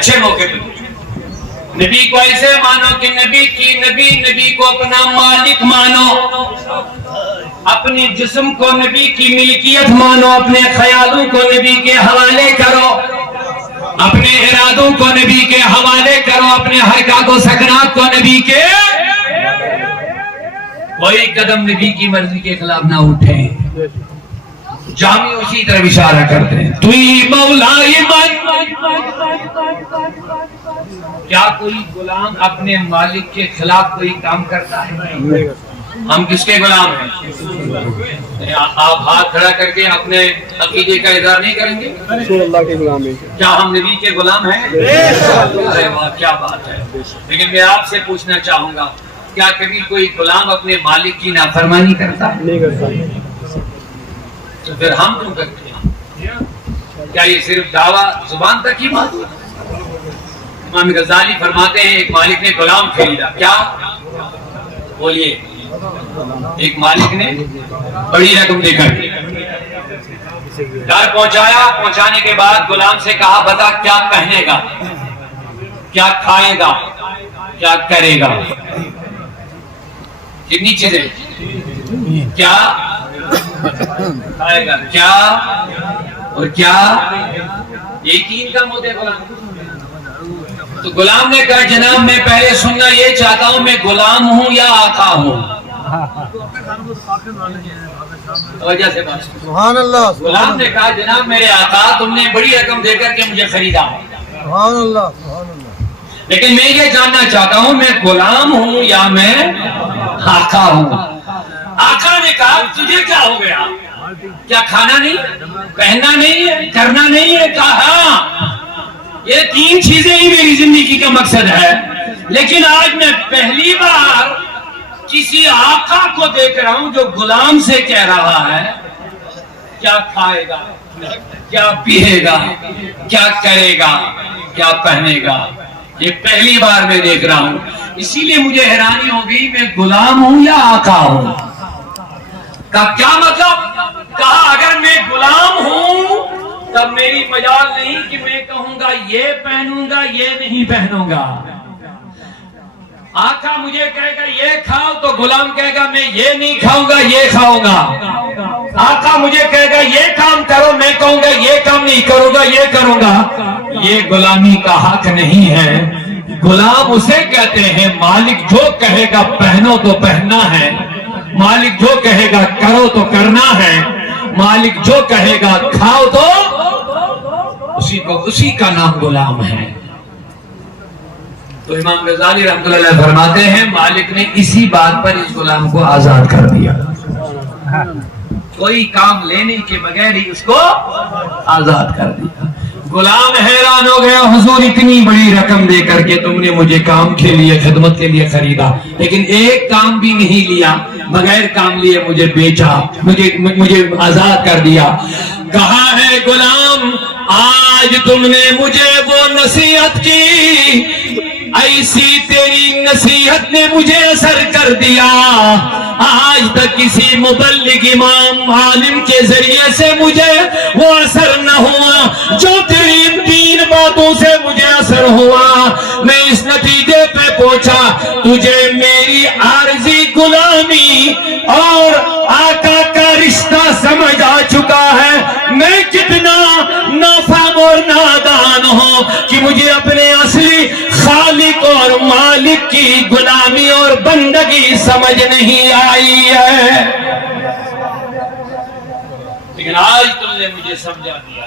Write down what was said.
اچھے موقع پہ نبی کو ایسے مانو کہ نبی کو اپنا مالک مانو، اپنے جسم کو نبی کی ملکیت مانو، اپنے خیالوں کو نبی کے حوالے کرو، اپنے ارادوں کو نبی کے حوالے کرو، اپنے حرکات و سکنات کو نبی کے، کوئی قدم نبی کی مرضی کے خلاف نہ اٹھیں۔ جامی اسی طرح اشارہ کرتے ہیں، توئی مولائی من۔ کیا کوئی غلام اپنے مالک کے خلاف کوئی کام کرتا ہے؟ ہم کس کے غلام ہیں؟ آپ ہاتھ کھڑا کر کے اپنے عقیدے کا اظہار نہیں کریں گے؟ اللہ کے غلام ہیں۔ کیا ہم نبی کے غلام ہیں؟ ارے واہ کیا بات ہے۔ لیکن میں آپ سے پوچھنا چاہوں گا، کیا کبھی کوئی غلام اپنے مالک کی نافرمانی کرتا ہے؟ نہیں کرتا۔ تو پھر ہم کیوں کرتے ہیں؟ کیا یہ صرف دعویٰ زبان تک ہی محدود ہے؟ امام غزالی فرماتے ہیں ایک مالک نے غلام خریدا، کیا بولیے؟ ایک مالک نے بڑی رقم دے کر گھر پہنچایا، پہنچانے کے بعد غلام سے کہا بتا کیا پہنے گا، کیا کھائے گا، کیا کرے گا؟ کتنی چیزیں، کیا کھائے گا، کیا اور کیا، یہی تین کام ہوتے غلام۔ تو غلام نے کہا جناب میں پہلے سننا یہ چاہتا ہوں میں غلام ہوں یا آقا ہوں؟ وجہ سے بات سبحان اللہ۔ غلام نے کہا جناب میرے آقا تم نے بڑی رقم دے کر کے مجھے خریدا، سبحان اللہ سبحان اللہ، لیکن میں یہ جاننا چاہتا ہوں میں غلام ہوں یا میں آقا ہوں؟ آقا نے کہا تجھے کیا ہو گیا، کیا کھانا نہیں، پہننا نہیں ہے، کرنا نہیں ہے؟ کہا ہاں یہ تین چیزیں ہی میری زندگی کا مقصد ہے، لیکن آج میں پہلی بار کسی آقا کو دیکھ رہا ہوں جو غلام سے کہہ رہا ہے کیا کھائے گا، کیا پیے گا، کیا کرے گا، کیا پہنے گا۔ یہ پہلی بار میں دیکھ رہا ہوں، اسی لیے مجھے حیرانی ہو گئی میں غلام ہوں یا آقا ہوں؟ کہا کیا مطلب؟ کہا اگر میں غلام ہوں تب میری مجال نہیں کہ میں کہوں گا یہ پہنوں گا یہ نہیں پہنوں گا۔ آقا مجھے کہے گا یہ کھاؤ تو غلام کہے گا میں یہ نہیں کھاؤں گا یہ کھاؤں گا۔ آقا مجھے کہے گا یہ کام کرو میں کہوں گا یہ کام نہیں کروں گا یہ کروں گا۔ یہ غلامی کا حق نہیں ہے۔ غلام اسے کہتے ہیں مالک جو کہے گا پہنو تو پہننا ہے، مالک جو کہے گا کرو تو کرنا ہے، مالک جو کہے گا کھاؤ تو اسی کا نام غلام ہے۔ تو امام غزالی رحمۃ اللہ علیہ فرماتے ہیں مالک نے اسی بات پر اس غلام کو آزاد کر دیا، کوئی کام لینے کے بغیر ہی اس کو آزاد کر دیا۔ غلام حیران ہو گیا حضور اتنی بڑی رقم دے کر کے تم نے مجھے کام کے لیے خدمت کے لیے خریدا، لیکن ایک کام بھی نہیں لیا، بغیر کام لیے مجھے بیچا، مجھے آزاد کر دیا۔ کہا ہے غلام آج تم نے مجھے وہ نصیحت کی، ایسی تیری نصیحت نے مجھے اثر کر دیا، آج تک کسی مبلغ امام عالم کے ذریعے سے مجھے وہ اثر نہ ہوا جو تیری ان تین باتوں سے مجھے اثر ہوا۔ میں اس نتیجے پہ پہنچا تجھے میری عارضی غلامی اور آقا کا رشتہ سمجھ آ چکا ہے، میں کتنا نافہم اور نادان ہوں کہ مجھے اپنے اصلی خالق اور مالک کی غلامی اور بندگی سمجھ نہیں آئی ہے، لیکن آج تم نے مجھے سمجھا دیا۔